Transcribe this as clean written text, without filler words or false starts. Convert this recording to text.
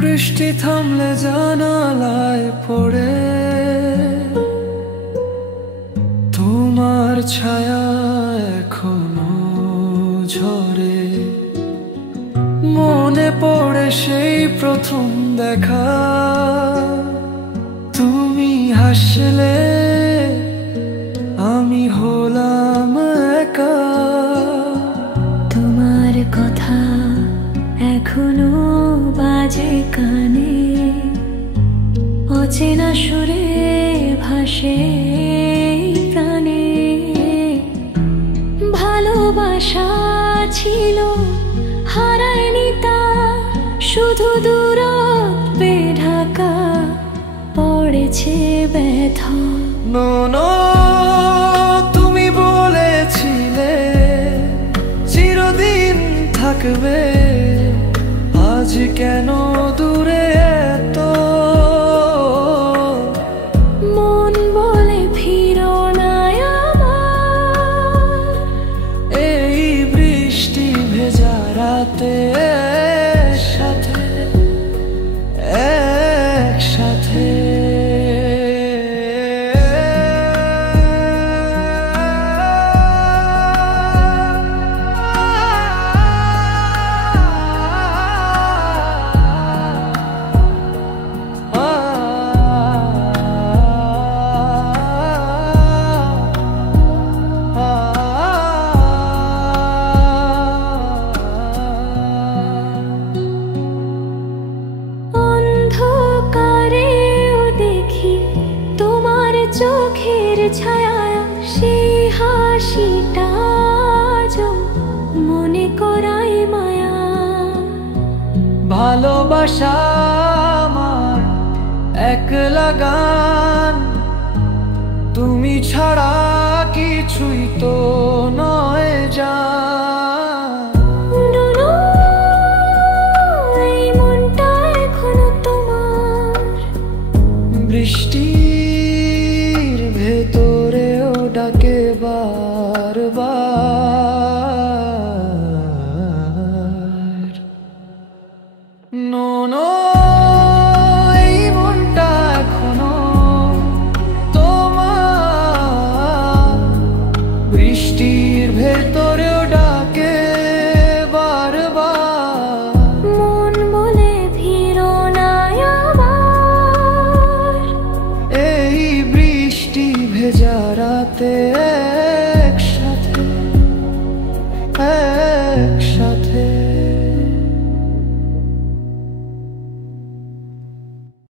বৃষ্টি থামলে জানালায় পড়ে তোমার ছায়া এখনো ঝরে। মনে পড়ে সেই প্রথম দেখা, তুমি হাসলে আমি হলাম একা। তোমার কথা এখনো বাজে কানে, অচেনা সুরে ভাসে প্রাণে। ভালোবাসা ছিল হারায়নি তা, শুধু দূরত্বে ঢাকা পড়েছে ব্যথা। তুমি বলেছিলে চিরদিন থাকবে, আজ কেন দূরে এত? মন বলে ফিরো না আমার, এই বৃষ্টি ভেজা রাতে সাথে একসাথে। চোখের ছায়া সেই হাসিটা মনে করায় মায়া। ভালোবাসা আমার একলা গান, তুমি ছাড়া কিছুই তো নয় জান। এই মনটা এখনো তোমার, বৃষ্টির ভেতরেও ডাকে বারবার। এই মনটা এখনো তোমার, বৃষ্টির ভেতরে